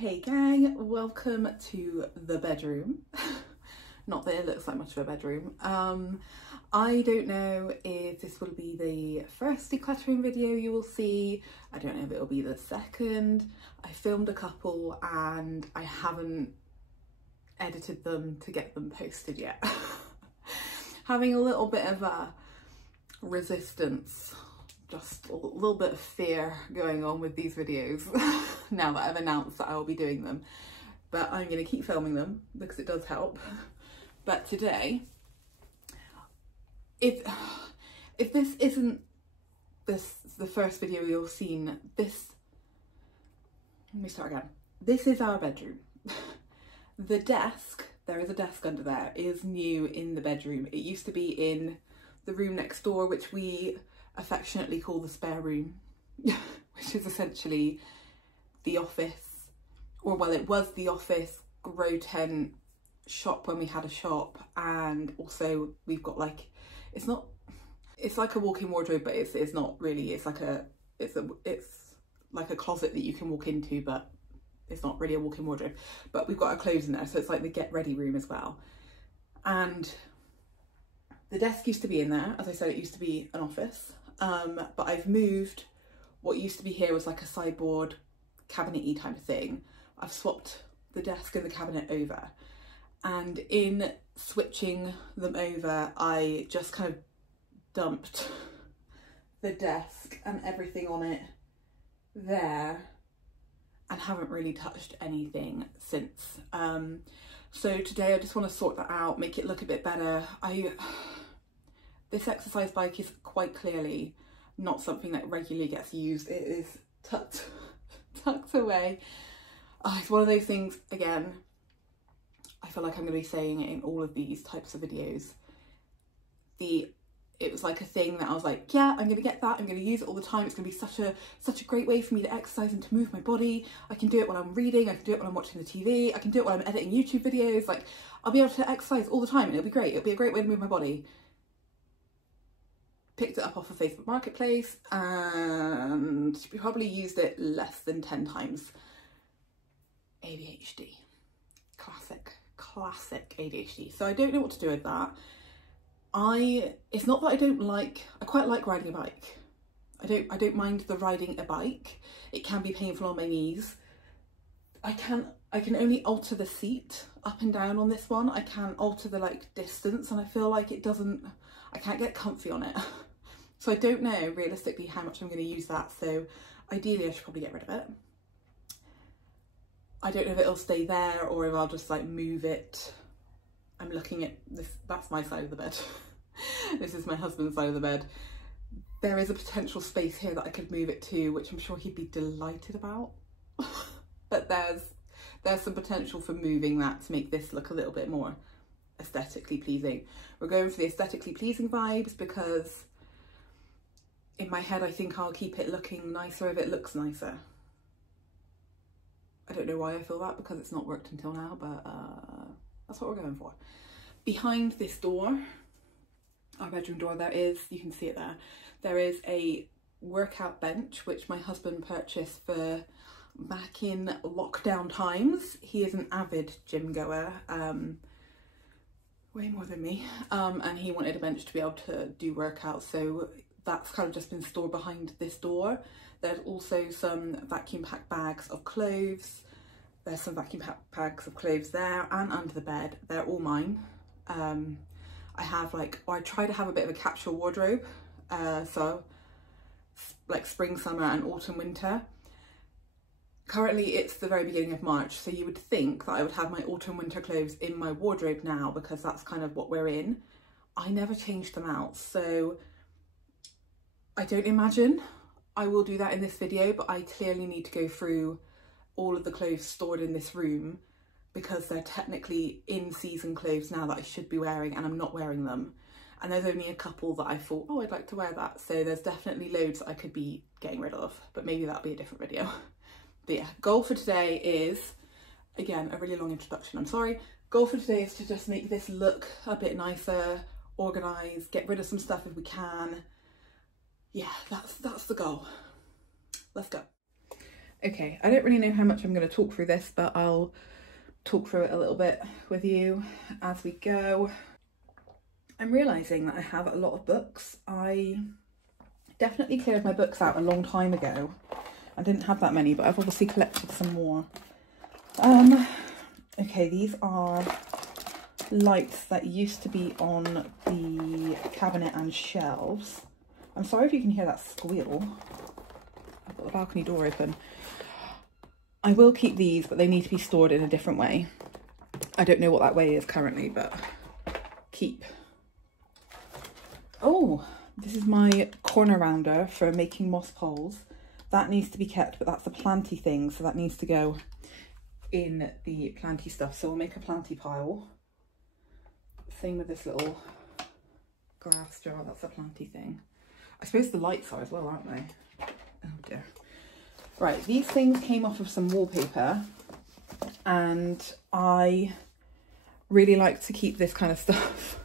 Hey gang, welcome to the bedroom. Not that it looks like much of a bedroom. I don't know if this will be the first decluttering video you will see. I don't know if it'll be the second. I filmed a couple and I haven't edited them to get them posted yet. Having a little bit of a resistance, just a little bit of fear going on with these videos now that I've announced that I will be doing them. But I'm going to keep filming them because it does help. But today, if this isn't the first video you've seen, let me start again. This is our bedroom. The desk, there is a desk under there, is new in the bedroom. It used to be in the room next door, which we affectionately call the spare room, which is essentially the office, or well, it was the office, grow tent, shop when we had a shop, and also we've got like, it's like a walk-in wardrobe, but it's not really, it's like a closet that you can walk into, but it's not really a walk-in wardrobe. But we've got our clothes in there, so it's like the get ready room as well. And the desk used to be in there. As I said, it used to be an office, but I've moved. What used to be here was like a sideboard cabinet-y type of thing. I've swapped the desk and the cabinet over, and in switching them over, I just kind of dumped the desk and everything on it there and haven't really touched anything since. So today I just want to sort that out, make it look a bit better. This exercise bike is quite clearly not something that regularly gets used. It is tucked away. It's one of those things, again, I feel like I'm going to be saying it in all of these types of videos. It was like a thing that I was like, yeah, I'm going to get that. I'm going to use it all the time. It's going to be such a great way for me to exercise and to move my body. I can do it while I'm reading. I can do it when I'm watching the TV. I can do it while I'm editing YouTube videos. Like, I'll be able to exercise all the time and it'll be great. It'll be a great way to move my body. Picked it up off of Facebook Marketplace and probably used it less than 10 times. ADHD. Classic ADHD. So I don't know what to do with that. It's not that I quite like riding a bike. I don't mind the riding a bike. It can be painful on my knees. I can only alter the seat up and down on this one. I can't alter the like distance, and I feel like I can't get comfy on it. So I don't know realistically how much I'm going to use that. So ideally I should probably get rid of it. I don't know if it'll stay there or if I'll just like move it. I'm looking at this, that's my side of the bed. This is my husband's side of the bed. There is a potential space here that I could move it to, which I'm sure he'd be delighted about. But there's some potential for moving that to make this look a little bit more aesthetically pleasing. We're going for the aesthetically pleasing vibes because in my head I think I'll keep it looking nicer if it looks nicer. I don't know why I feel that, because it's not worked until now, but that's what we're going for. Behind this door, our bedroom door, you can see it there is a workout bench which my husband purchased for back in lockdown times. He is an avid gym goer, way more than me, and he wanted a bench to be able to do workouts, so that's kind of just been stored behind this door. There's also some vacuum pack bags of clothes. There's some vacuum pack bags of clothes there and under the bed. They're all mine. I try to have a bit of a capsule wardrobe. So like spring, summer and autumn, winter. Currently it's the very beginning of March, so you would think that I would have my autumn, winter clothes in my wardrobe now because that's kind of what we're in. I never changed them out, so I don't imagine I will do that in this video, but I clearly need to go through all of the clothes stored in this room because they're technically in-season clothes now that I should be wearing and I'm not wearing them. And there's only a couple that I thought, oh, I'd like to wear that. So there's definitely loads that I could be getting rid of, but maybe that'll be a different video. But yeah, goal for today is, again, a really long introduction, I'm sorry. Goal for today is to just make this look a bit nicer, organised, get rid of some stuff if we can. Yeah, that's the goal. Let's go. Okay, I don't really know how much I'm going to talk through this, but I'll talk through it a little bit with you as we go. I'm realising that I have a lot of books. I definitely cleared my books out a long time ago. I didn't have that many, but I've obviously collected some more. Okay, these are lights that used to be on the cabinet and shelves. I'm sorry if you can hear that squeal. I've got the balcony door open. I will keep these, but they need to be stored in a different way. I don't know what that way is currently, but keep. Oh, this is my corner rounder for making moss poles. That needs to be kept, but that's a planty thing, so that needs to go in the planty stuff. So we'll make a planty pile. Same with this little glass jar, that's a planty thing. I suppose the lights are as well, aren't they? Oh dear. Right, these things came off of some wallpaper, and I really like to keep this kind of stuff.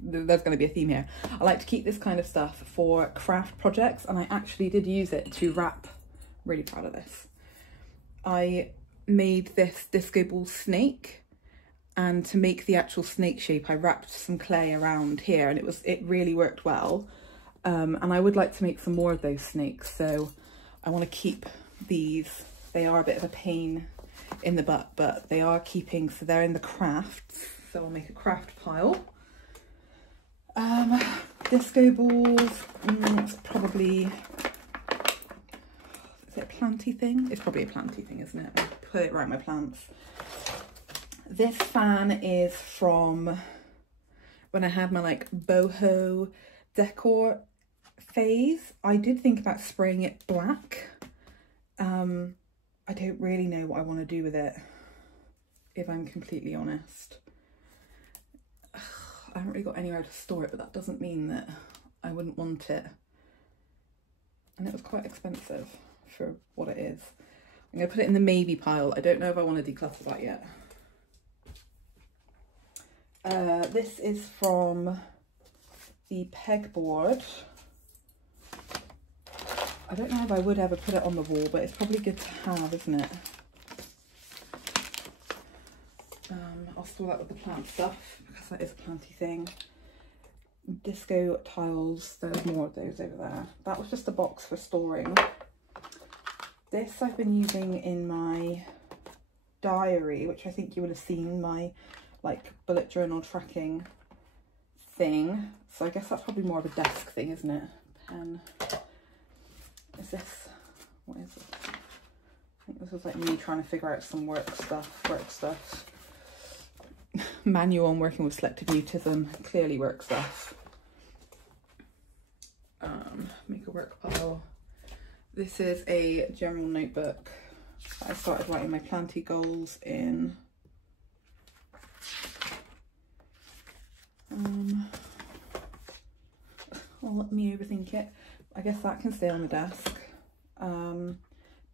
There's going to be a theme here. I like to keep this kind of stuff for craft projects, and I actually did use it to wrap. Really proud of this. I made this disco ball snake, and to make the actual snake shape I wrapped some clay around here, and it really worked well. And I would like to make some more of those snakes, so I want to keep these. They are a bit of a pain in the butt, but they are keeping, so they're in the crafts, so I'll make a craft pile. Disco balls, it's probably, is it a planty thing? It's probably a planty thing, isn't it? I'll put it right in my plants. This fan is from when I had my like boho decor phase. I did think about spraying it black. I don't really know what I want to do with it, if I'm completely honest. I haven't really got anywhere to store it, but that doesn't mean that I wouldn't want it. And it was quite expensive for what it is. I'm going to put it in the maybe pile. I don't know if I want to declutter that yet. This is from the pegboard. I don't know if I would ever put it on the wall, but it's probably good to have, isn't it? I'll store that with the plant stuff, because that is a planty thing. Disco tiles, there's more of those over there. That was just a box for storing. This I've been using in my diary, which I think you would have seen, my like bullet journal tracking thing. So I guess that's probably more of a desk thing, isn't it? Pen. Is this, what is it? I think this was like me trying to figure out some work stuff. Manual on working with selective mutism, clearly work stuff. Make a work pile. This is a general notebook that I started writing my planty goals in. I'll let me overthink it. I guess that can stay on the desk.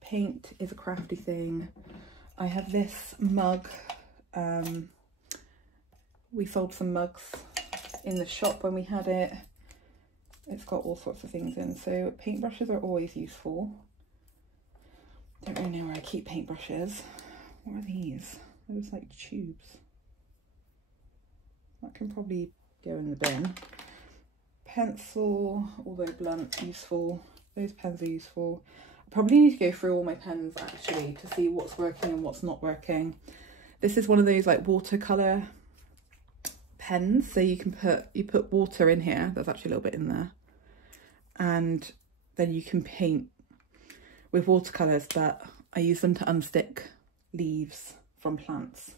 Paint is a crafty thing. I have this mug. We sold some mugs in the shop when we had it. It's got all sorts of things in, so paintbrushes are always useful. Don't really know where I keep paintbrushes. What are these? Those like tubes. That can probably go in the bin. Pencil, although blunt, useful. Those pens are useful. I probably need to go through all my pens actually to see what's working and what's not working. This is one of those like watercolor pens, so you put water in here. There's actually a little bit in there, and then you can paint with watercolors, but I use them to unstick leaves from plants.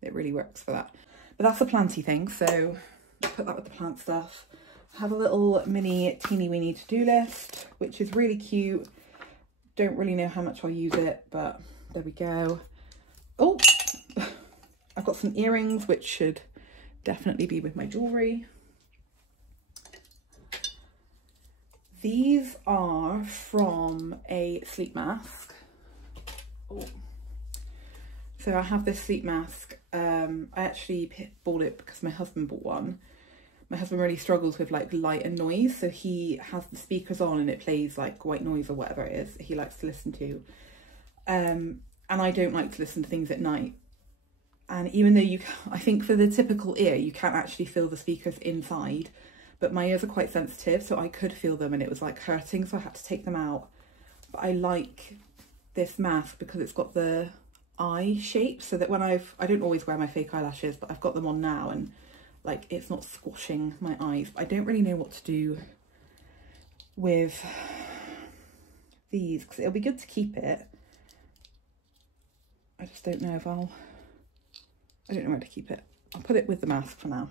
It really works for that. But that's a planty thing, so put that with the plant stuff. I have a little mini teeny weeny to-do list, which is really cute. Don't really know how much I'll use it, but there we go. Oh, I've got some earrings, which should definitely be with my jewellery. These are from a sleep mask. Oh. So I have this sleep mask. I actually bought it because my husband bought one. My husband really struggles with like light and noise, so he has the speakers on and it plays like white noise or whatever it is he likes to listen to. And I don't like to listen to things at night. And even though I think for the typical ear, you can't actually feel the speakers inside, but my ears are quite sensitive, so I could feel them and it was like hurting, so I had to take them out. But I like this mask because it's got the eye shape, so that when I don't always wear my fake eyelashes, but I've got them on now and like it's not squashing my eyes. I don't really know what to do with these because it'll be good to keep it. I just don't know if I don't know where to keep it. I'll put it with the mask for now.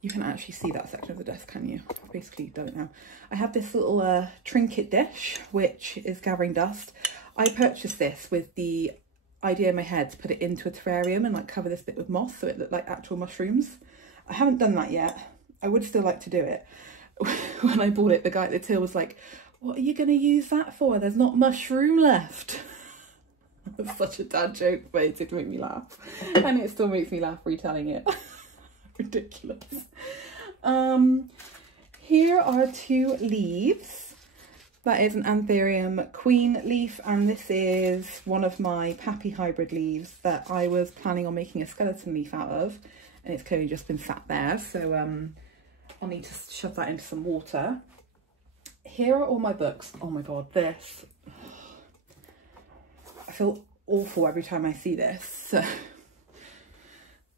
You can actually see that section of the desk, can you? I've basically done it now. I have this little trinket dish, which is gathering dust. I purchased this with the idea in my head to put it into a terrarium and like cover this bit with moss so it looked like actual mushrooms. I haven't done that yet. I would still like to do it. When I bought it, the guy at the till was like, what are you going to use that for? There's not mushroom left. It's such a dad joke, but it did make me laugh. And it still makes me laugh retelling it. Ridiculous. Here are 2 leaves. That is an Anthurium queen leaf, and this is one of my Pappy hybrid leaves that I was planning on making a skeleton leaf out of, and it's clearly just been sat there, so I'll need to shove that into some water. Here are all my books. Oh my god, this. I feel awful every time I see this. So,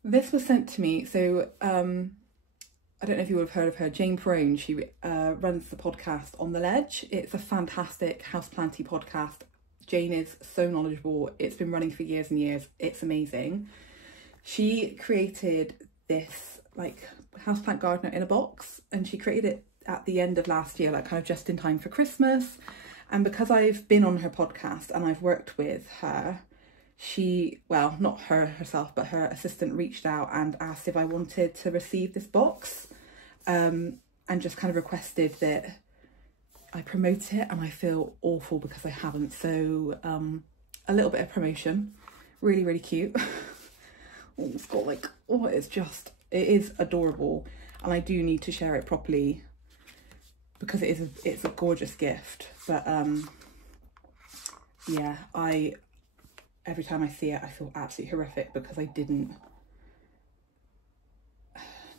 this was sent to me. So I don't know if you would have heard of her, Jane Perrone. She runs the podcast On the Ledge. It's a fantastic houseplanty podcast. Jane is so knowledgeable. It's been running for years and years. It's amazing. She created this like houseplant gardener in a box, and she created it at the end of last year, like kind of just in time for Christmas. And because I've been on her podcast and I've worked with her, she, well, not her herself, but her assistant reached out and asked if I wanted to receive this box, and just kind of requested that I promote it, and I feel awful because I haven't. So a little bit of promotion. Really, really cute. Oh, it's got like, oh, it is adorable, and I do need to share it properly because it's a gorgeous gift. But yeah, every time I see it I feel absolutely horrific because I didn't,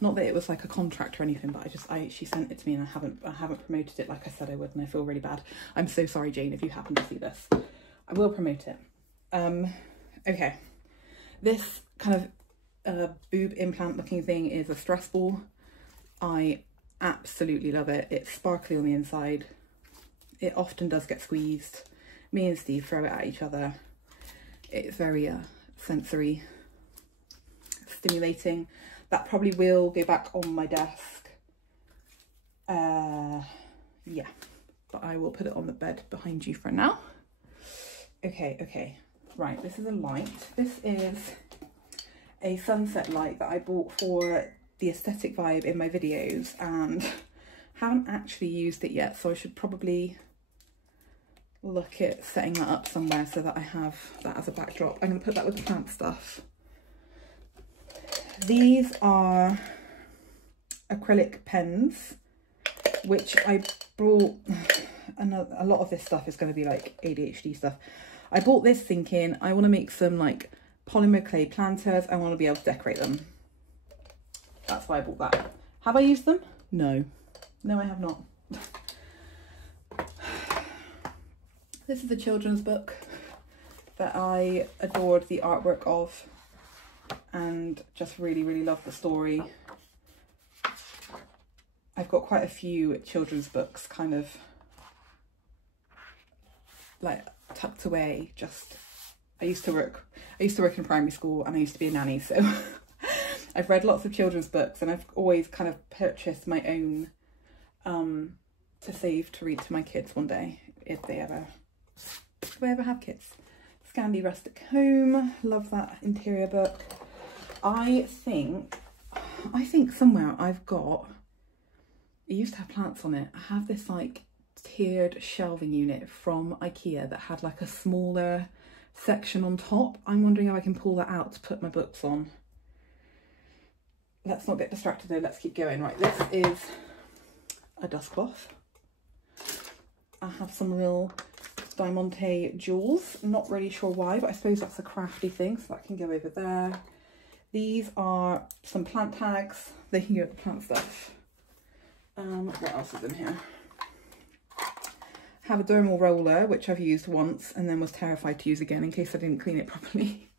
not that it was like a contract or anything, but she sent it to me and I haven't promoted it like I said I would, and I feel really bad. I'm so sorry, Jane, if you happen to see this. I will promote it. Okay, this kind of boob implant looking thing is a stress ball. I absolutely love it. It's sparkly on the inside. It often does get squeezed. Me and Steve throw it at each other. It's very sensory stimulating. That probably will go back on my desk. Yeah, but I will put it on the bed behind you for now. Okay, right, this is a light. This is a sunset light that I bought for the aesthetic vibe in my videos and haven't actually used it yet, so I should probably look at setting that up somewhere so that I have that as a backdrop. I'm going to put that with the plant stuff. These are acrylic pens, which I bought, and a lot of this stuff is going to be like ADHD stuff. I bought this thinking I want to make some like polymer clay planters. I want to be able to decorate them. That's why I bought that. Have I used them? No. No, I have not. This is a children's book that I adored the artwork of and just really, really love the story. I've got quite a few children's books kind of like tucked away. I used to work in primary school and I used to be a nanny, so I've read lots of children's books, and I've always kind of purchased my own to save to read to my kids one day if they ever have kids. Scandi Rustic Home, love that interior book. I think somewhere I've got, it used to have plants on it. I have this like tiered shelving unit from IKEA that had like a smaller section on top. I'm wondering if I can pull that out to put my books on. Let's not get distracted though, let's keep going. Right, this is a dust cloth. I have some little diamante jewels. Not really sure why, but I suppose that's a crafty thing, so that can go over there. These are some plant tags. They can go with the plant stuff. What else is in here? Have a dermal roller, which I've used once and then was terrified to use again in case I didn't clean it properly.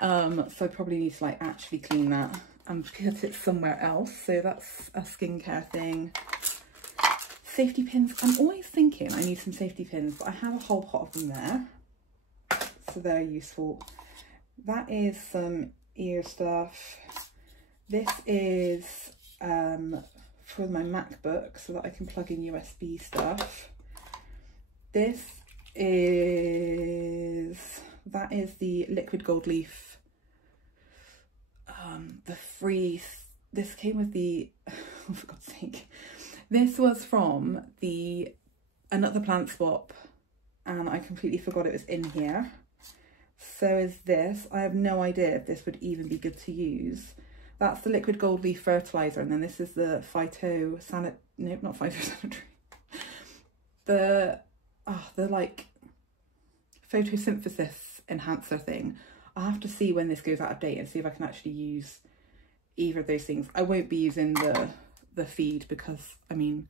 So I probably need to like actually clean that and put it somewhere else. So that's a skincare thing. Safety pins. I'm always thinking I need some safety pins, but I have a whole pot of them there, so they're useful. That is some ear stuff. This is for my MacBook so that I can plug in USB stuff. That is the liquid gold leaf. This came with the, oh, for God's sake. This was from another plant swap and I completely forgot it was in here. So is this. I have no idea if this would even be good to use. That's the liquid gold leaf fertilizer, and then this is the the like photosynthesis enhancer thing. I'll have to see when this goes out of date and see if I can actually use either of those things. I won't be using the feed because, I mean,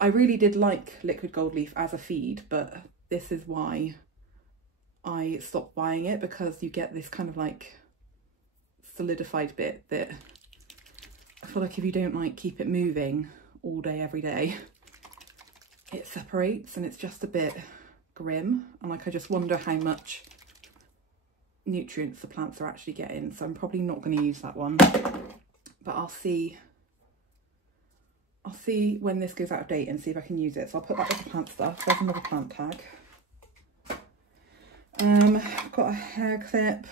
I really did like liquid gold leaf as a feed, but this is why I stopped buying it, because you get this kind of like solidified bit that I feel like if you don't like keep it moving all day every day, it separates and it's just a bit grim, and like I just wonder how much nutrients the plants are actually getting. So I'm probably not going to use that one, but I'll see when this goes out of date and see if I can use it. So I'll put that with the plant stuff. There's another plant tag. I've got a hair clip,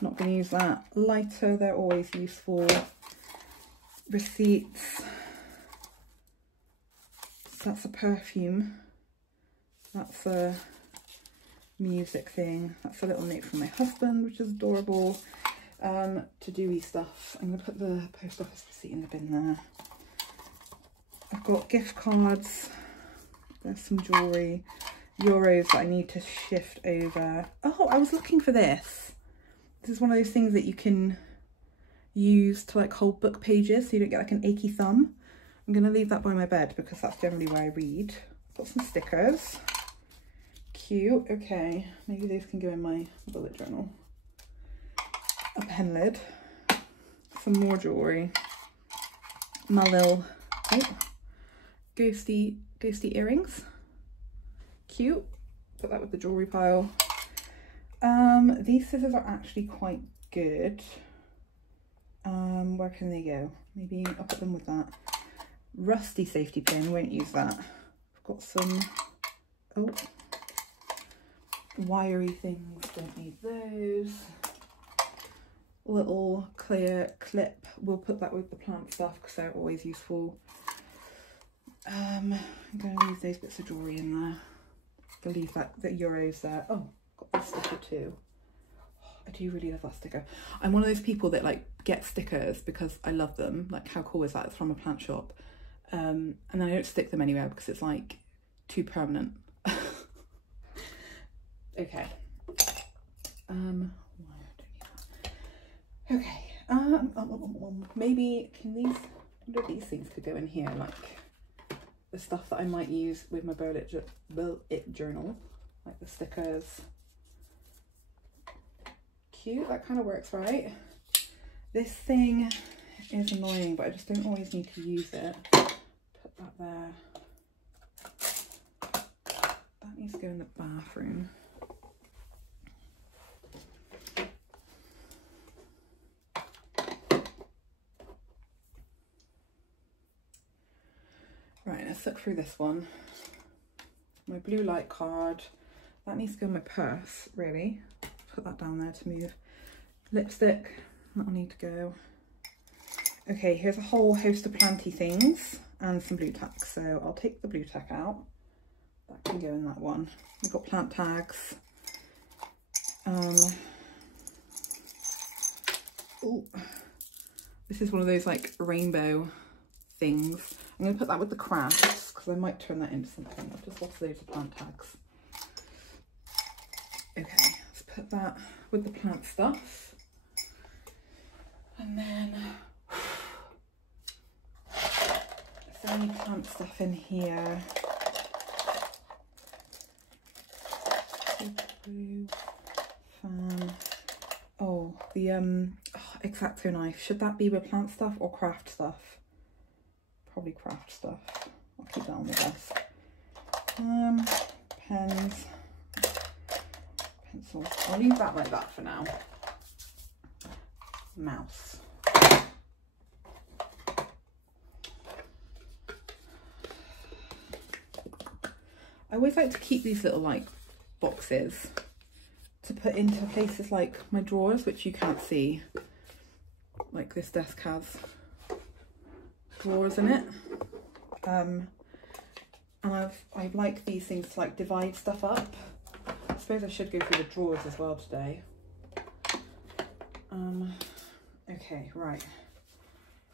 not going to use that. Lighter, they're always useful. Receipts, so that's a perfume. That's a music thing. That's a little note from my husband, which is adorable. To-do-y stuff. I'm going to put the post office receipt in the bin there. I've got gift cards. There's some jewellery. Euros that I need to shift over. Oh, I was looking for this. This is one of those things that you can use to like hold book pages so you don't get like an achy thumb. I'm going to leave that by my bed because that's generally where I read. I've got some stickers. Cute. Okay, maybe those can go in my bullet journal. A pen lid. Some more jewellery. My little ghosty earrings. Cute. Put that with the jewellery pile. These scissors are actually quite good. Where can they go? Maybe I'll put them with that. Rusty safety pin, won't use that. I've got some wiry things, don't need those. Little clear clip, we'll put that with the plant stuff because they're always useful. I'm going to leave those bits of jewellery in there. I'll leave the euros there. Oh, got this sticker too. I do really love that sticker. I'm one of those people that like get stickers because I love them. Like, how cool is that? It's from a plant shop. And then I don't stick them anywhere because it's like too permanent. Okay. Okay. Maybe these things could go in here, like the stuff that I might use with my bullet journal, like the stickers. Cute, that kind of works, right? This thing is annoying, but I just don't always need to use it. Put that there. That needs to go in the bathroom. Right, let's look through this one. My blue light card. That needs to go in my purse, really. Put that down there to move. Lipstick, that'll need to go. Okay, here's a whole host of planty things and some blue tack. So I'll take the blue tack out. That can go in that one. We've got plant tags. Ooh. This is one of those like rainbow things. I'm going to put that with the crafts because I might turn that into something. I've just lost loads of plant tags. Okay, let's put that with the plant stuff. And then, is there any plant stuff in here? Fan. Oh, the X-Acto knife. Should that be with plant stuff or craft stuff? Probably craft stuff. I'll keep that on the desk. Pens, pencils. I'll leave that like that for now. Mouse. I always like to keep these little like boxes to put into places like my drawers, which you can't see. Like this desk has drawers in it. And I like these things to like divide stuff up. I suppose I should go through the drawers as well today. Okay, right.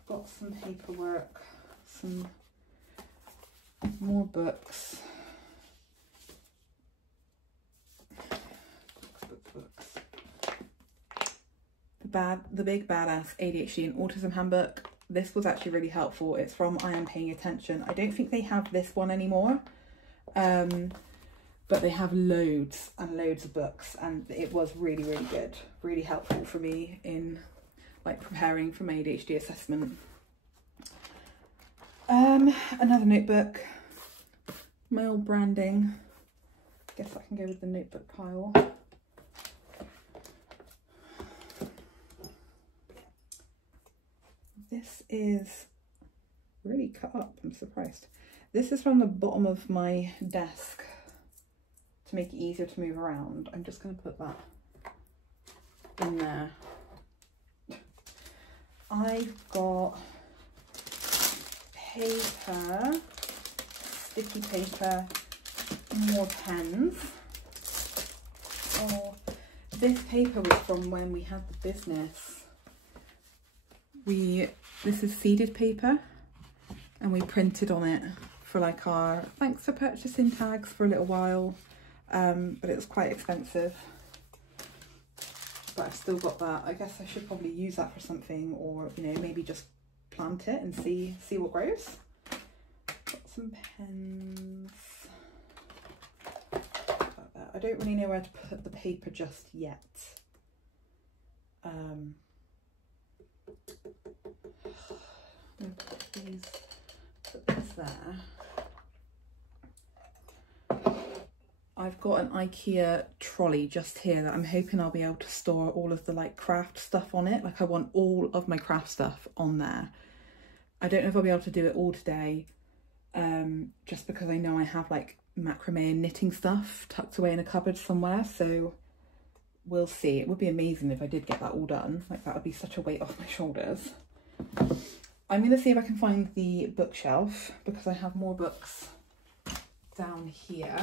Got some paperwork, some more books. Books. The Big Badass ADHD and Autism Handbook. This was actually really helpful. It's from I Am Paying Attention. I don't think they have this one anymore, but they have loads and loads of books, and it was really, really good, really helpful for me in like preparing for my ADHD assessment. Another notebook, my old branding. Guess that can go with the notebook pile. This is really cut up, I'm surprised. This is from the bottom of my desk to make it easier to move around. I'm just going to put that in there. I've got paper, sticky paper, more pens. Oh, this paper was from when we had the business. This is seeded paper, and we printed on it for like our thanks for purchasing tags for a little while, but it was quite expensive. But I've still got that. I guess I should probably use that for something, or you know, maybe just plant it and see what grows. Got some pens. I don't really know where to put the paper just yet. Put this there. I've got an IKEA trolley just here that I'm hoping I'll be able to store all of the like craft stuff on it. Like I want all of my craft stuff on there. I don't know if I'll be able to do it all today, just because I know I have like macrame and knitting stuff tucked away in a cupboard somewhere, so we'll see. It would be amazing if I did get that all done. Like that would be such a weight off my shoulders. I'm going to see if I can find the bookshelf because I have more books down here.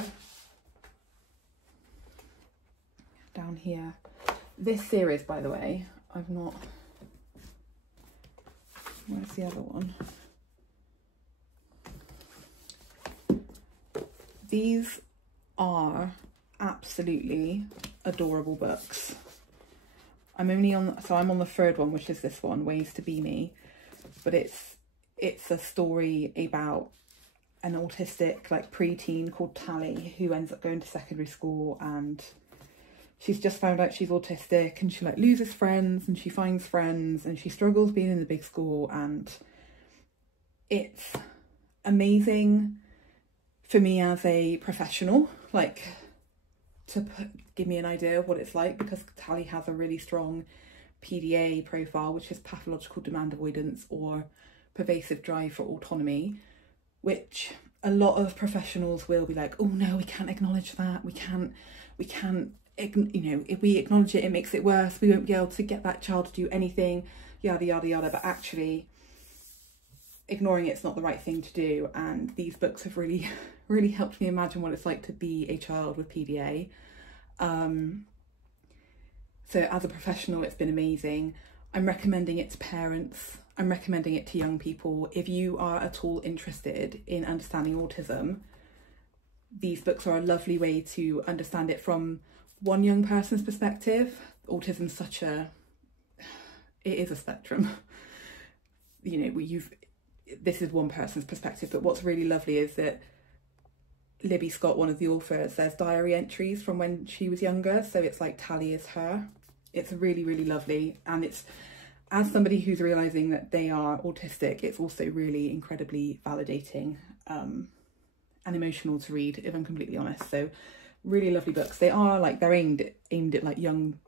Down here. This series, by the way, I've not... Where's the other one? These are absolutely adorable books. I'm on the third one, which is this one, Ways to Be Me. But it's a story about an autistic like preteen called Tally who ends up going to secondary school, and she's just found out she's autistic, and she like loses friends and she finds friends and she struggles being in the big school, and it's amazing for me as a professional, like to give me an idea of what it's like, because Tally has a really strong PDA profile, which is pathological demand avoidance or pervasive drive for autonomy, which a lot of professionals will be like, oh no, we can't acknowledge that, we can't, you know, if we acknowledge it, it makes it worse, we won't be able to get that child to do anything, yada yada yada. But actually ignoring it's not the right thing to do, and these books have really helped me imagine what it's like to be a child with PDA. So as a professional, it's been amazing. I'm recommending it to parents. I'm recommending it to young people. If you are at all interested in understanding autism, these books are a lovely way to understand it from one young person's perspective. Autism's it is a spectrum. You know, this is one person's perspective, but what's really lovely is that Libby Scott, one of the authors, there's diary entries from when she was younger, so it's like Tally is her. It's really, really lovely, and it's, as somebody who's realising that they are autistic, it's also really incredibly validating and emotional to read, if I'm completely honest. So really lovely books. They are like, they're aimed at like young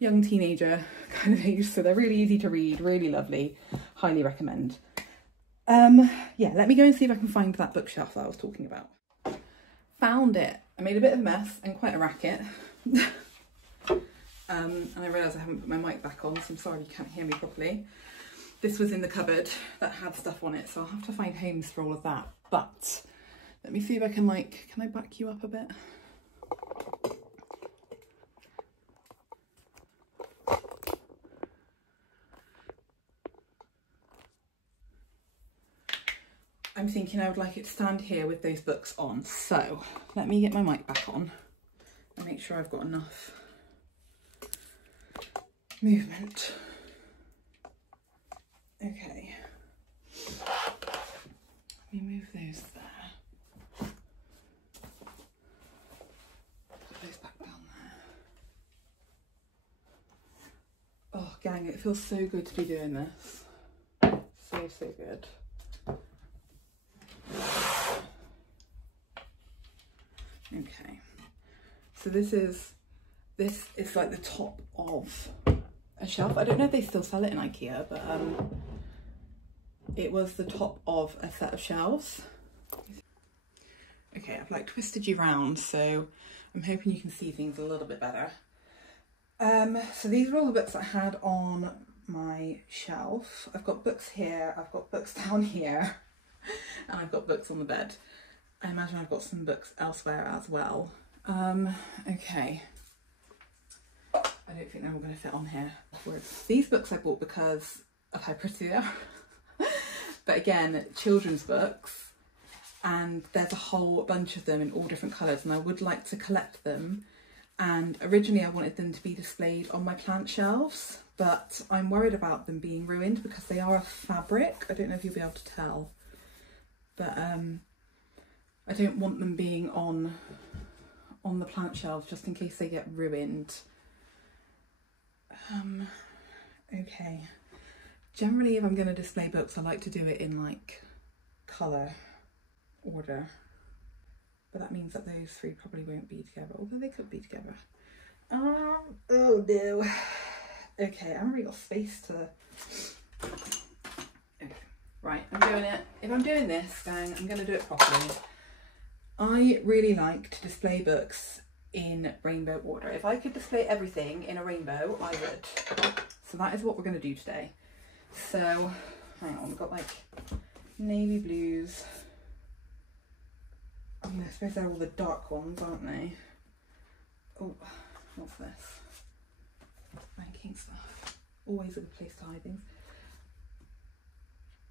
teenager kind of age, so they're really easy to read, really lovely, highly recommend. Yeah, let me go and see if I can find that bookshelf that I was talking about. Found it. I made a bit of a mess and quite a racket. And I realised I haven't put my mic back on, so I'm sorry you can't hear me properly. This was in the cupboard that had stuff on it, so I'll have to find homes for all of that. But let me see if I can, like, can I back you up a bit? I'm thinking I would like it to stand here with those books on. So let me get my mic back on and make sure I've got enough movement. Okay. Let me move those there. Put those back down there. Oh, gang, it feels so good to be doing this. So good. Okay, so this is like the top of a shelf. I don't know if they still sell it in IKEA, but it was the top of a set of shelves. Okay, I've like twisted you round, so I'm hoping you can see things a little bit better. So these are all the books I had on my shelf. I've got books here, I've got books down here, and I've got books on the bed. I imagine I've got some books elsewhere as well. Okay. I don't think they're all going to fit on here. These books I bought because of how pretty they are. But again, children's books, and there's a whole bunch of them in all different colours, and I would like to collect them. And originally I wanted them to be displayed on my plant shelves, but I'm worried about them being ruined because they are a fabric. I don't know if you'll be able to tell, but I don't want them being on the plant shelves just in case they get ruined. Okay. Generally, if I'm going to display books, I like to do it in like colour order. But that means that those three probably won't be together, although they could be together. Oh no. Okay, I haven't really got space to... Okay. Right, I'm doing it. If I'm doing this, gang, I'm going to do it properly. I really like to display books in rainbow order. If I could display everything in a rainbow, I would. So that is what we're going to do today. So, hang on, we've got like navy blues. I suppose they're all the dark ones, aren't they? Oh, what's this? Ranking stuff. Always a good place to hide things.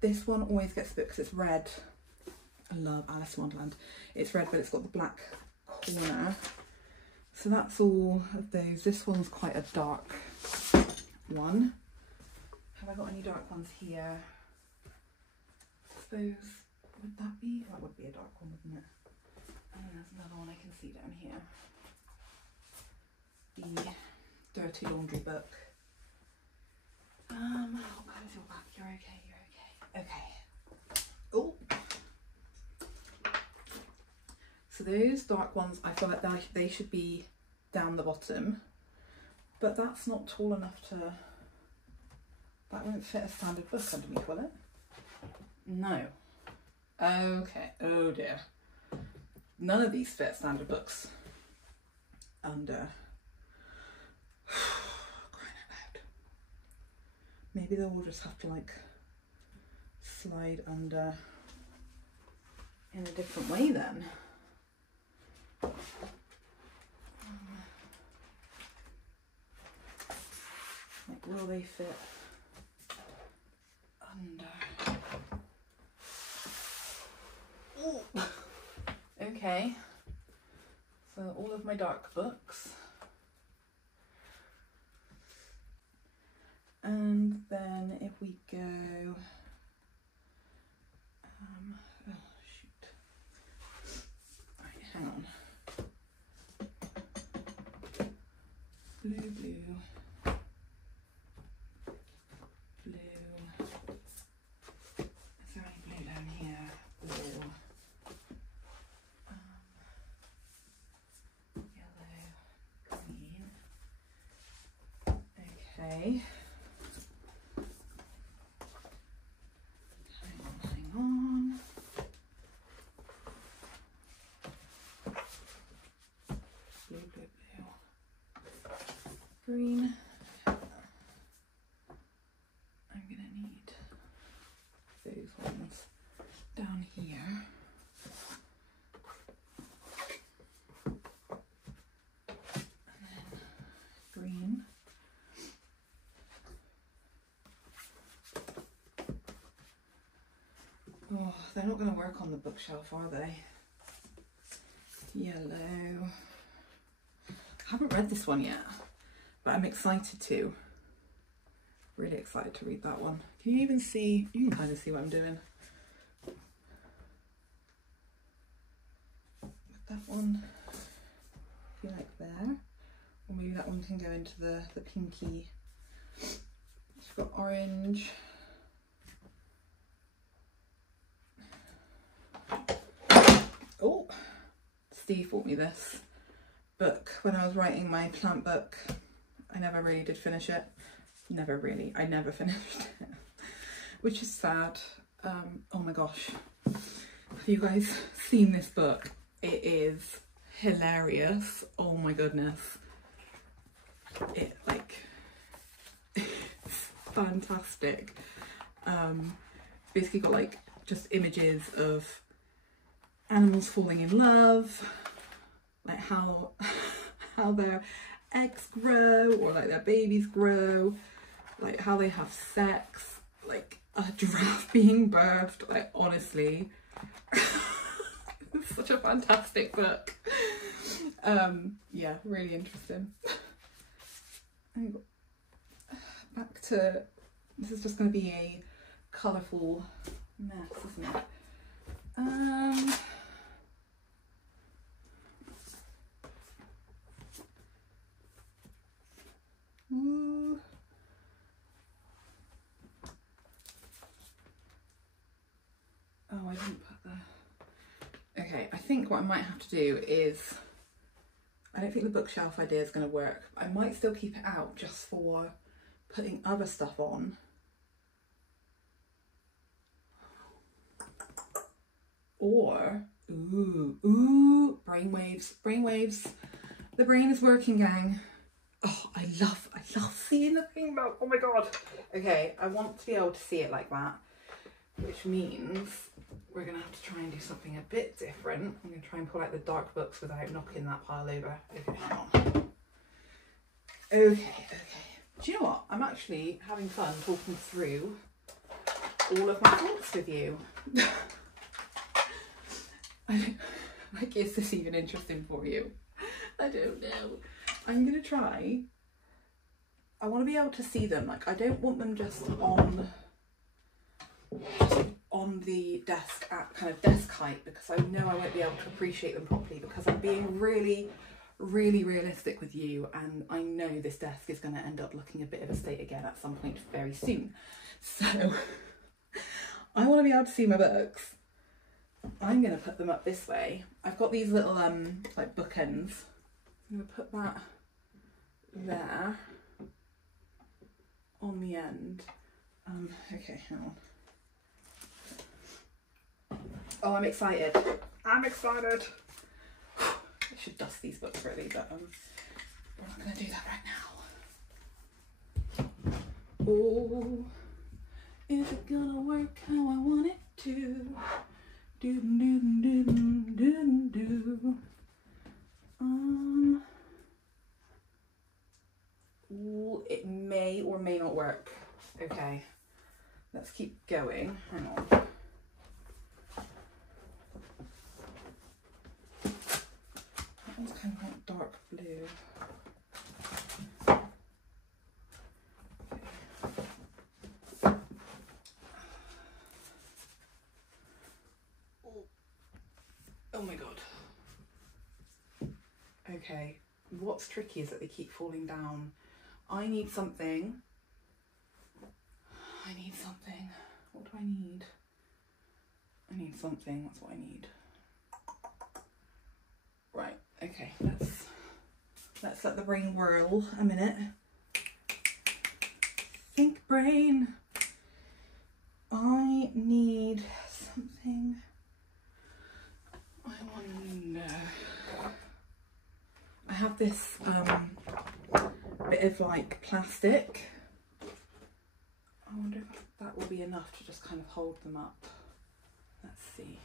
This one always gets a bit because it's red. I love Alice in Wonderland. It's red, but it's got the black corner. So that's all of those. This one's quite a dark one. Have I got any dark ones here? I suppose, would that be? That would be a dark one, wouldn't it? And there's another one I can see down here. The Dirty Laundry book. Oh, God, is your back? You're okay, you're okay. Okay. Oh. So those dark ones, I feel like they should be down the bottom, but that's not tall enough to, that won't fit a standard book underneath, will it? No. Okay, oh dear. None of these fit standard books under. Crying out loud. Maybe they'll all just have to like slide under in a different way then. Like, will they fit? lavender. Ooh. Okay, so all of my dark books. And then if we go, oh shoot, right, hang on. Blue, blue, blue. Is there any blue down here? Blue. Yellow, green. Okay. Hang on. Blue, blue, blue. Green. I'm gonna need those ones down here. And then green. Oh, they're not gonna work on the bookshelf, are they? Yellow. I haven't read this one yet, but I'm excited to. Really excited to read that one. Can you even see? You can kind of see what I'm doing. Put that one, if you like, there. Or maybe that one can go into the pinky. We've got orange. Oh, Steve bought me this book when I was writing my plant book. I never really did finish it. I never finished it, which is sad. Oh my gosh, have you guys seen this book? It is hilarious. Oh my goodness, it it's fantastic. Basically got like just images of animals falling in love, like how their eggs grow, or like their babies grow, like how they have sex, like a giraffe being birthed. Like, honestly, it's such a fantastic book. Yeah, really interesting. And back to, this is just going to be a colourful mess, isn't it? Ooh. Oh, I didn't put the... Okay, I think what I might have to do is... I don't think the bookshelf idea is going to work. I might still keep it out just for putting other stuff on. Or, ooh, brainwaves, brainwaves. The brain is working, gang. Oh, I love seeing the thing about, oh my God. Okay, I want to be able to see it like that, which means we're gonna have to try and do something a bit different. I'm gonna try and pull out the dark books without knocking that pile over. Okay, hang on. Okay. Do you know what? I'm actually having fun talking through all of my thoughts with you. Like, is this even interesting for you? I don't know. I'm gonna try. I want to be able to see them. Like, I don't want them just on the desk at kind of desk height, because I know I won't be able to appreciate them properly, because I'm being really realistic with you, and I know this desk is going to end up looking a bit of a state again at some point very soon. So I want to be able to see my books. I'm going to put them up this way. I've got these little like bookends. I'm going to put that there on the end. Okay, hang on. Oh, I'm excited. I'm excited. I should dust these books really, but we're not going to do that right now. Oh, is it gonna work how I want it to? Do do do do do. Ooh, it may or may not work. Okay, let's keep going. Hang on. That one's kind of like dark blue. Oh my god. Okay, what's tricky is that they keep falling down. I need something. What do I need? I need something, that's what I need. Right, okay, let's let the brain whirl a minute. Think brain. I need something. I wonder. I have this bit of like plastic. I wonder if that will be enough to just kind of hold them up. Let's see.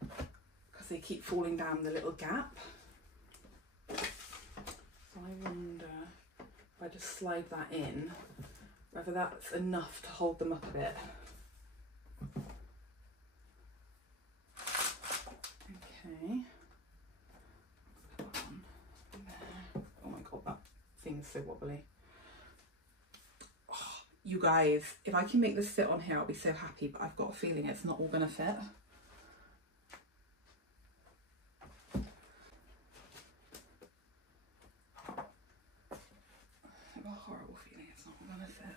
Because they keep falling down the little gap. So I wonder if I just slide that in, whether that's enough to hold them up a bit. Okay. Put that on there. Oh my god, that thing's so wobbly. Oh, you guys, if I can make this fit on here, I'll be so happy, but I've got a feeling it's not all gonna fit. I've got a horrible feeling it's not all gonna fit.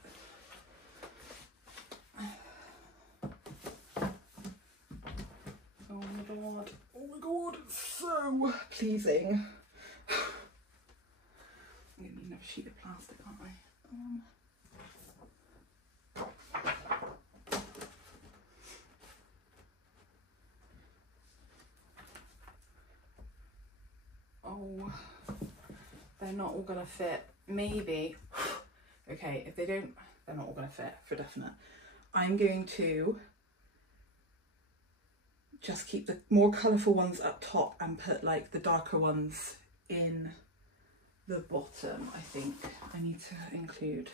Oh my god, oh my god, it's so pleasing. I'm gonna need another sheet of plastic, aren't I? Oh, they're not all gonna fit. Maybe. Okay, if they don't, they're not all gonna fit for definite. I'm going to just keep the more colourful ones up top and put like the darker ones in the bottom. I think I need to include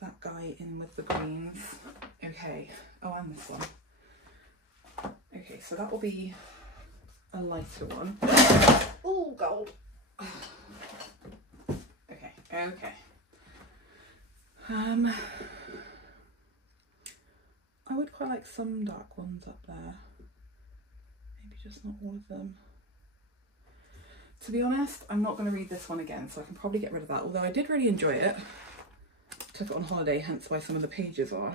that guy in with the greens. Okay, oh, and this one. Okay, so that will be a lighter one. Oh, gold. Okay, okay. I would quite like some dark ones up there. Maybe just not all of them. To be honest, I'm not going to read this one again, so I can probably get rid of that. Although I did really enjoy it. Took it on holiday, hence why some of the pages are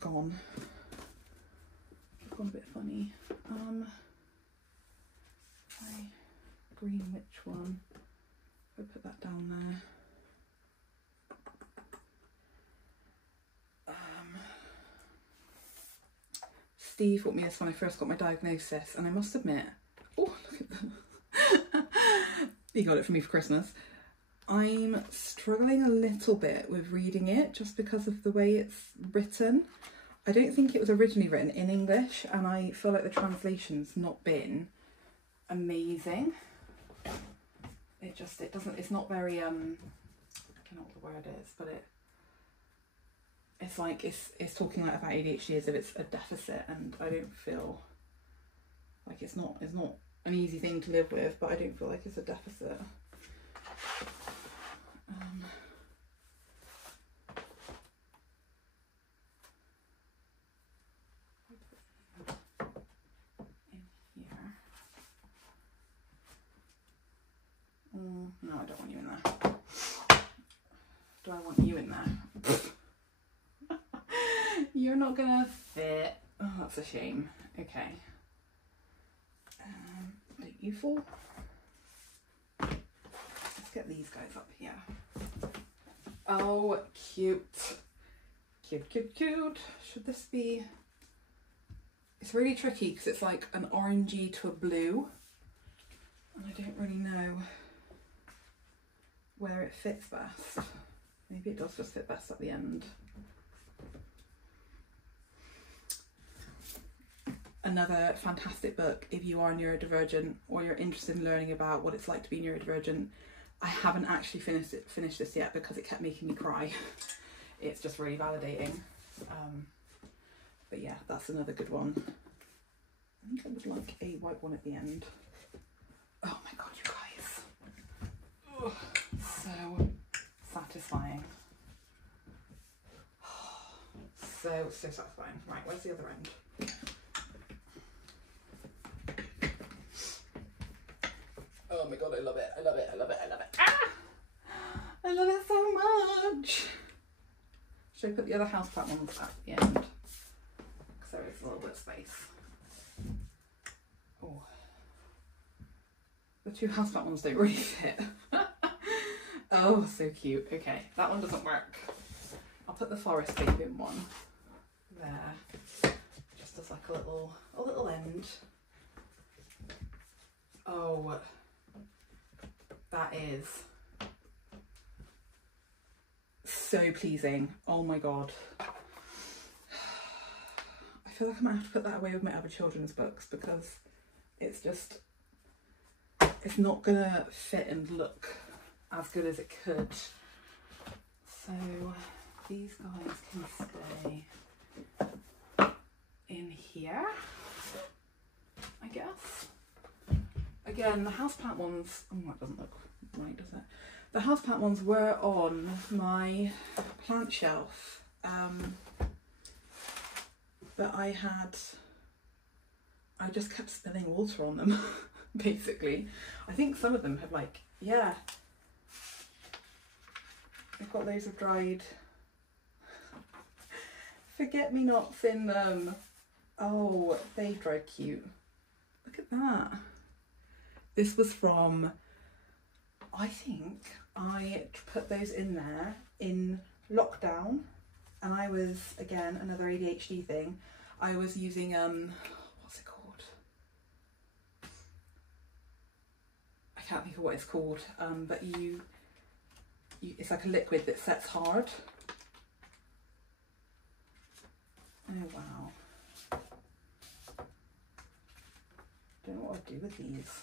gone. It's gone a bit funny. Green witch one. I'll put that down there. Steve bought me this when I first got my diagnosis, and I must admit, oh, look at them. He got it for me for Christmas. I'm struggling a little bit with reading it just because of the way it's written. I don't think it was originally written in English, and I feel like the translation's not been amazing. It's not very, I don't know what the word is, but it's like, it's talking like about ADHD as if it's a deficit, and I don't feel like it's not an easy thing to live with, but I don't feel like it's a deficit. No, I don't want you in there. Do I want you in there? You're not gonna fit. Oh, that's a shame. Okay. Don't you fall? Let's get these guys up here. Oh, cute. Cute, cute, cute. Should this be... It's really tricky because it's like an orangey to a blue. And I don't really know where it fits best. Maybe it does just fit best at the end. Another fantastic book if you are neurodivergent or you're interested in learning about what it's like to be neurodivergent. I haven't actually finished this yet because it kept making me cry. It's just really validating. But yeah, that's another good one. I think I would like a white one at the end. Oh my god, you guys. Oh, so satisfying. So satisfying. Right, where's the other end? Oh my god, I love it. I love it. I love it. I love it. Ah! I love it so much. Should I put the other houseplant ones at the end? Because there is a little bit of space. Oh. The two houseplant ones don't really fit. Oh, so cute. Okay, that one doesn't work. I'll put the forest vaping one there, just as like a little end. Oh, that is so pleasing. Oh my god. I feel like I'm gonna have to put that away with my other children's books because it's just, it's not gonna fit and look as good as it could. So these guys can stay in here, I guess. Again, the houseplant ones, oh, that doesn't look right, does it? The houseplant ones were on my plant shelf, but I just kept spilling water on them, basically. I think some of them have like, yeah, I've got loads of dried forget-me-nots in them. Oh, they've dried cute. Look at that. This was from, I think I put those in there in lockdown, and I was, again, another ADHD thing, I was using, what's it called? I can't think of what it's called, but it's like a liquid that sets hard. Oh wow. Don't know what I'd do with these.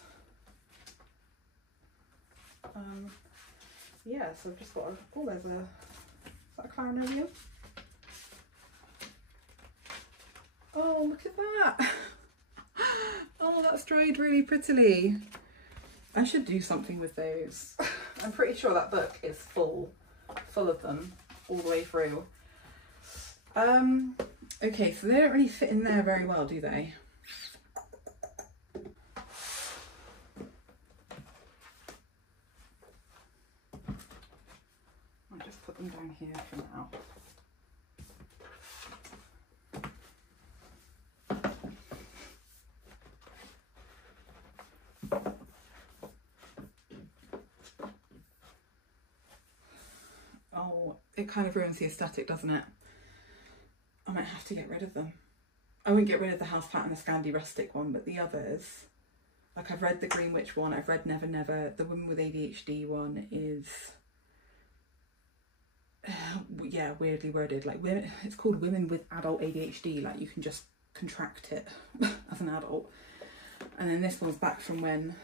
Yeah, so I've just got a, oh, there's a, is that a clarinolium? Oh, look at that. Oh, that's dried really prettily. I should do something with those. I'm pretty sure that book is full of them all the way through. Okay, so they don't really fit in there very well, do they? I'll just put them down here for now. Oh, it kind of ruins the aesthetic, doesn't it? I might have to get rid of them. I won't get rid of the houseplant and the Scandi rustic one, but the others, like I've read the Green Witch one, I've read Never Never, the Women with ADHD one is, yeah, weirdly worded, like women, it's called Women with Adult ADHD, like you can just contract it as an adult. And then this one's back from when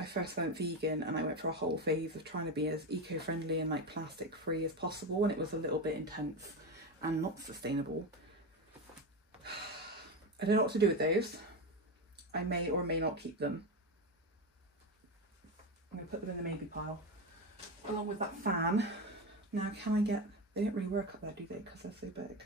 I first went vegan, and I went for a whole phase of trying to be as eco-friendly and like plastic free as possible, and it was a little bit intense and not sustainable. I don't know what to do with those. I may or may not keep them. I'm going to put them in the maybe pile along with that fan. Now can I get, they don't really work up there, do they, because they're so big.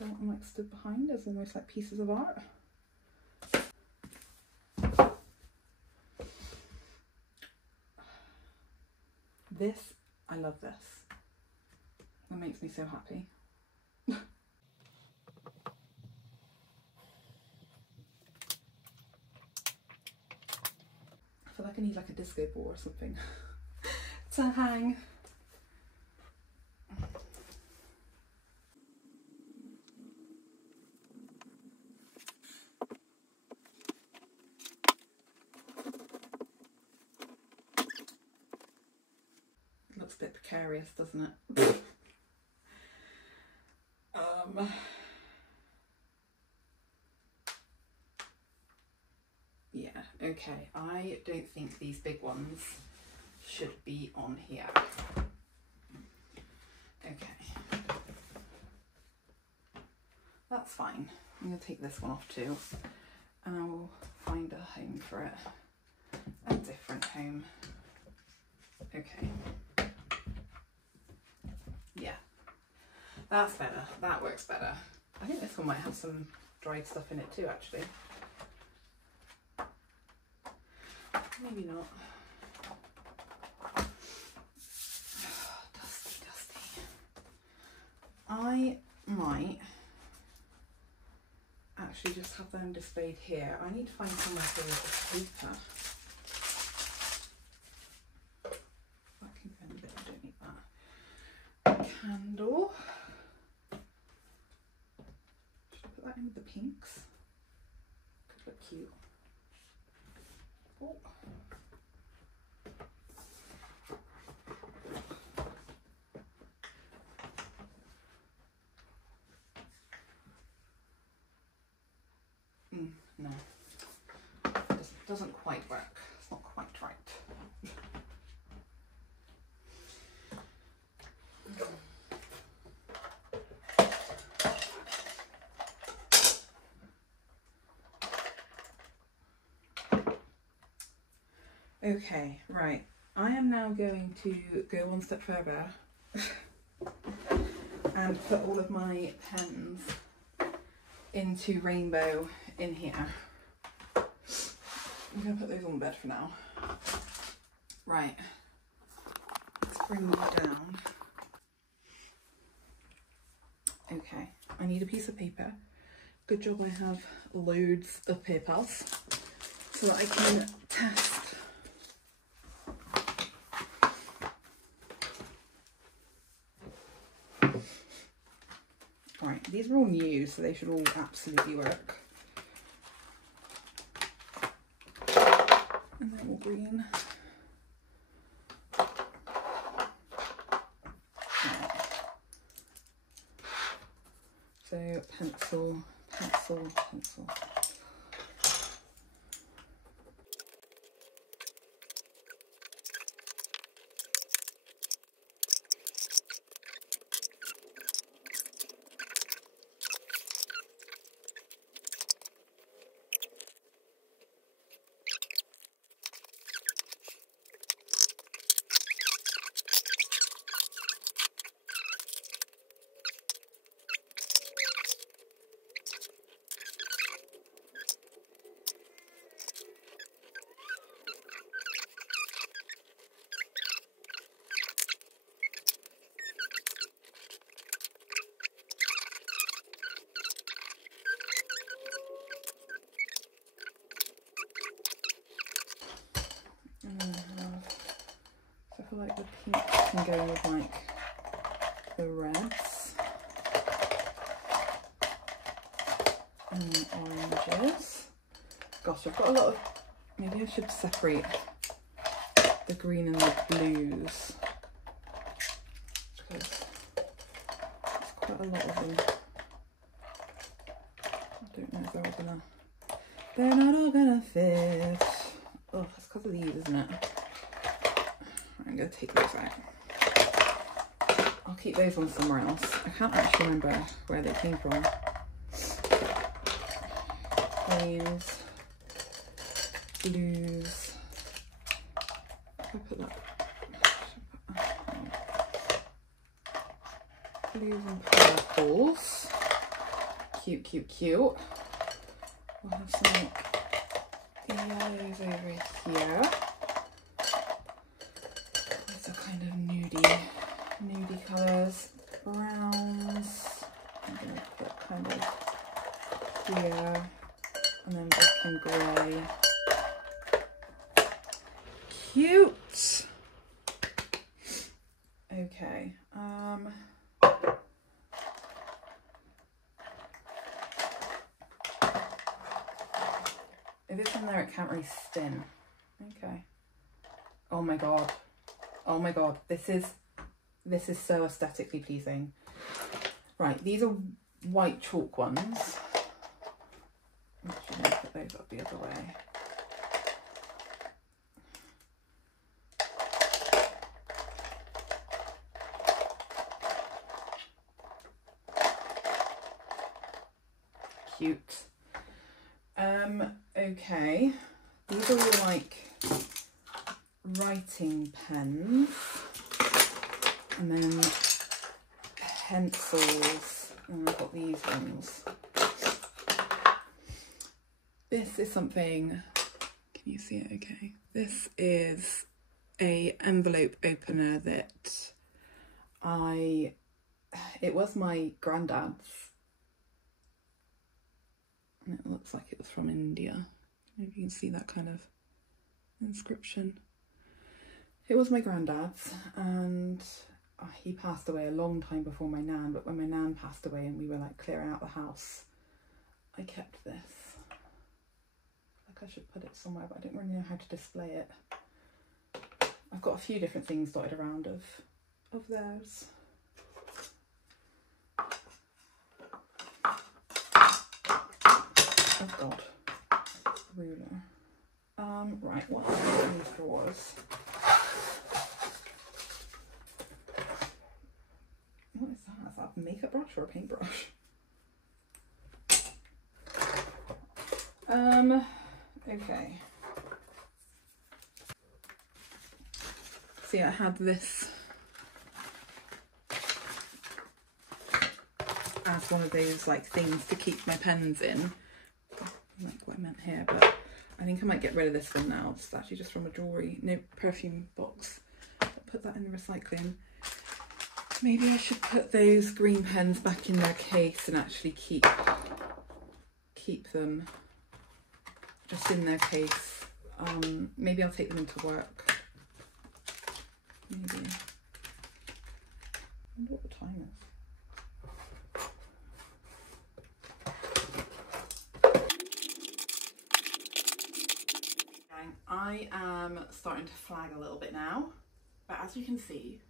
Don't want them like stood behind as almost like pieces of art. This, I love this. That makes me so happy. I feel like I need like a disco ball or something to hang. Looks a bit precarious, doesn't it? Okay, I don't think these big ones should be on here. Okay, that's fine. I'm going to take this one off too, and I will find a home for it, a different home. Okay, yeah, that's better, that works better. I think this one might have some dried stuff in it too, actually. Maybe not. Dusty, dusty. I might actually just have them displayed here. I need to find somewhere for the paper. That can go in a bit, I don't need that. Candle. Should I put that in with the pinks? Could look cute. Oh. No, doesn't quite work. It's not quite right. Okay, right. I am now going to go one step further and put all of my pens into rainbow in here. I'm going to put those on the bed for now. Right, let's bring these down. Okay, I need a piece of paper. Good job I have loads of papers so that I can test. Right, these are all new, so they should all absolutely work. And they're all green. Right. So pencil, pencil, pencil. So I feel like the pink can go with like the reds and the oranges. Gosh, I've got a lot of, maybe I should separate the green and the blues because there's quite a lot of them. I don't know if they're not all gonna fit. Oh, it's because of these, isn't it? I'm going to take those out. I'll keep those on somewhere else. I can't actually remember where they came from. Greens, blues. If I put that, blues and purples. Cute, cute, cute. We'll have some yellows over here. These are kind of nudie colours. Browns. I'm going to put kind of here, and then black and grey. Cute. Okay. If it's in there, it can't really spin. Okay. Oh my god. Oh my god. This is so aesthetically pleasing. Right, these are white chalk ones. I'm actually going to put those up the other way. cute. Okay, these are all like writing pens, and then pencils, and I've got these ones. This is something, can you see it okay? This is a envelope opener that it was my granddad's, and it looks like it was from India. Maybe you can see that kind of inscription. It was my granddad's, and he passed away a long time before my nan, but when my nan passed away and we were like clearing out the house, I kept this. Like I should put it somewhere, but I don't really know how to display it. I've got a few different things dotted around of theirs. Oh God, ruler. Right, what are these drawers? What is that? Is that a makeup brush or a paintbrush? Okay. See, I had this as one of those like things to keep my pens in. That's what I meant here, but I think I might get rid of this one now. It's actually just from a jewellery, no, perfume box. I'll put that in the recycling. Maybe I should put those green pens back in their case and actually keep them just in their case. Maybe I'll take them into work. Maybe. I wonder what the time is. I am starting to flag a little bit now, but as you can see,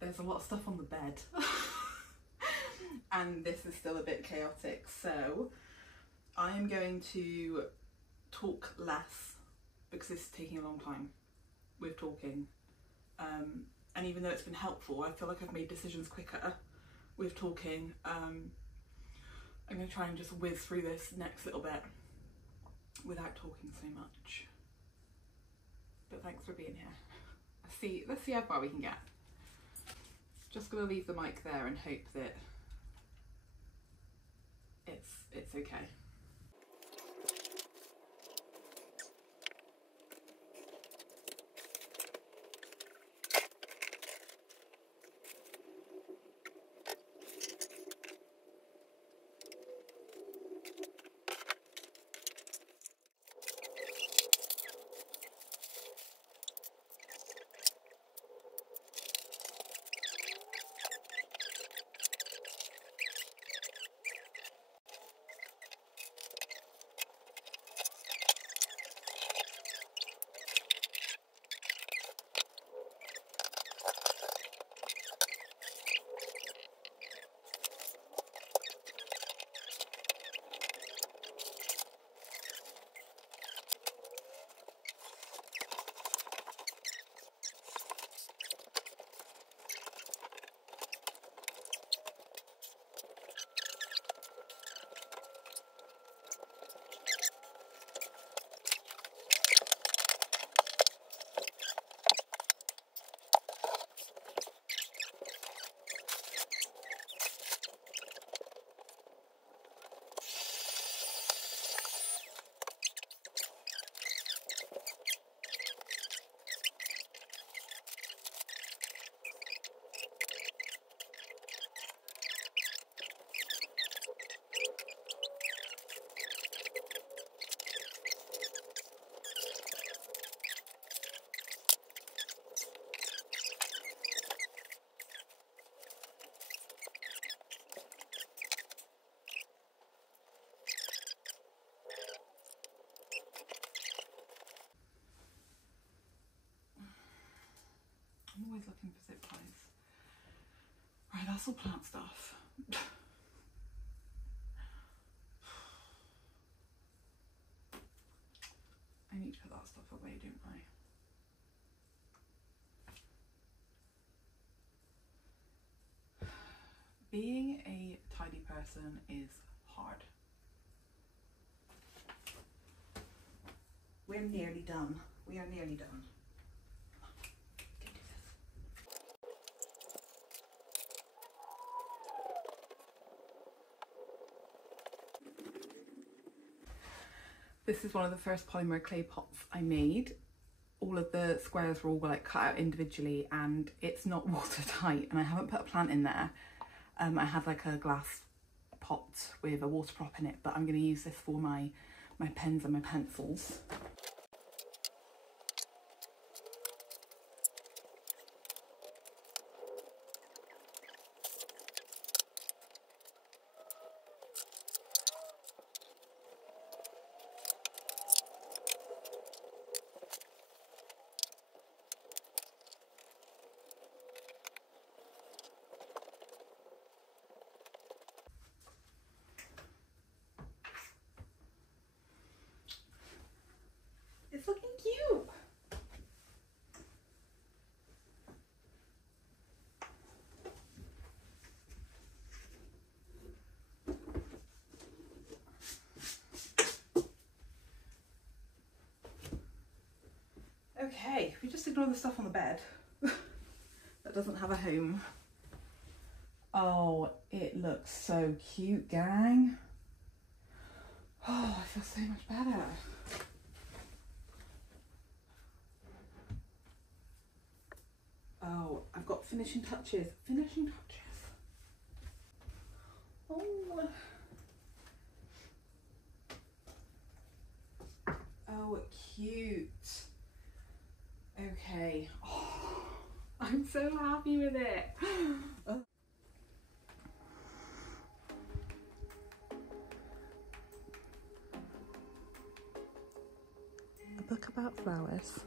there's a lot of stuff on the bed and this is still a bit chaotic, so I am going to talk less because this is taking a long time with talking, and even though it's been helpful, I feel like I've made decisions quicker with talking. I'm going to try and just whiz through this next little bit without talking so much, but thanks for being here. Let's see how far we can get. Just gonna leave the mic there and hope that it's okay. I'm always looking for zip ties. Right, that's all plant stuff. I need to put that stuff away, don't I? Being a tidy person is hard. We're nearly done. We are nearly done. This is one of the first polymer clay pots I made. All of the squares were all like cut out individually and it's not watertight, and I haven't put a plant in there. I had like a glass pot with a water prop in it, but I'm going to use this for my pens and my pencils. It's looking cute. Okay, we just ignore the stuff on the bed that doesn't have a home. Oh, it looks so cute, gang. Oh, I feel so much better. Oh, I've got finishing touches. Finishing touches. Oh. Oh, cute. Okay. Oh, I'm so happy with it. Oh. A book about flowers.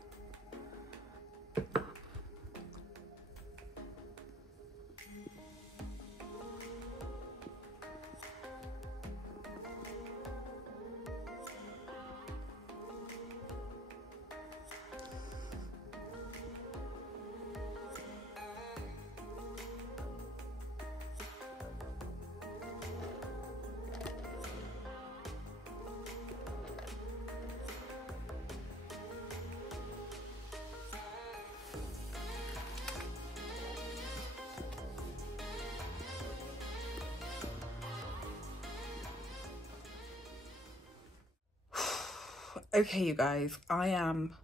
Okay, you guys, I am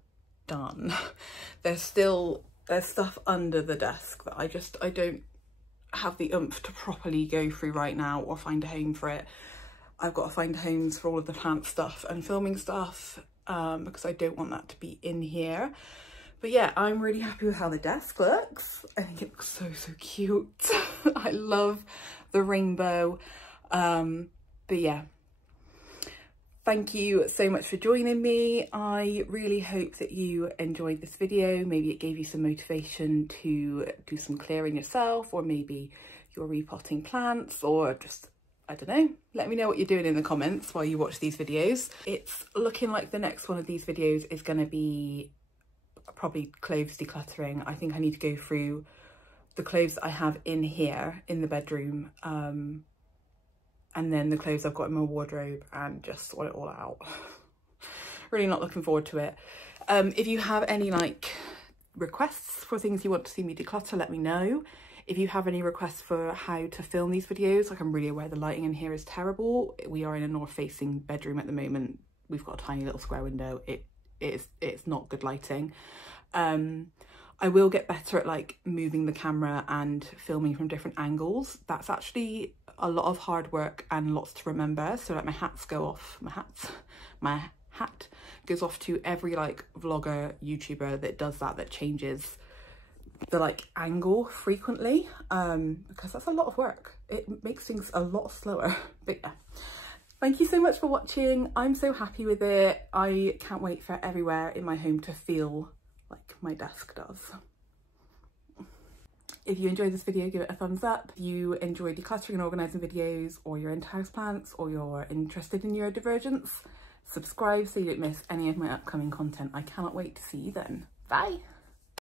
done. There's stuff under the desk that I don't have the oomph to properly go through right now or find a home for it. I've got to find homes for all of the plant stuff and filming stuff because I don't want that to be in here. But yeah, I'm really happy with how the desk looks. I think it looks so cute. I love the rainbow. But yeah. Thank you so much for joining me. I really hope that you enjoyed this video. Maybe it gave you some motivation to do some clearing yourself, or maybe you're repotting plants, or just, I don't know, let me know what you're doing in the comments while you watch these videos. It's looking like the next one of these videos is going to be probably clothes decluttering. I think I need to go through the clothes that I have in here in the bedroom, and then the clothes I've got in my wardrobe, and just sort it all out. Really not looking forward to it. If you have any like requests for things you want to see me declutter, let me know. If you have any requests for how to film these videos, like I'm really aware the lighting in here is terrible. We are in a north facing bedroom at the moment. We've got a tiny little square window. It's not good lighting. I will get better at like moving the camera and filming from different angles. That's actually a lot of hard work and lots to remember. So like my hat goes off to every like vlogger, YouTuber that does that changes the like angle frequently, because that's a lot of work. It makes things a lot slower. But yeah, thank you so much for watching. I'm so happy with it. I can't wait for everywhere in my home to feel like my desk does. If you enjoyed this video, give it a thumbs up. If you enjoy decluttering and organising videos, or you're into houseplants, or you're interested in neurodivergence, subscribe so you don't miss any of my upcoming content. I cannot wait to see you then. Bye!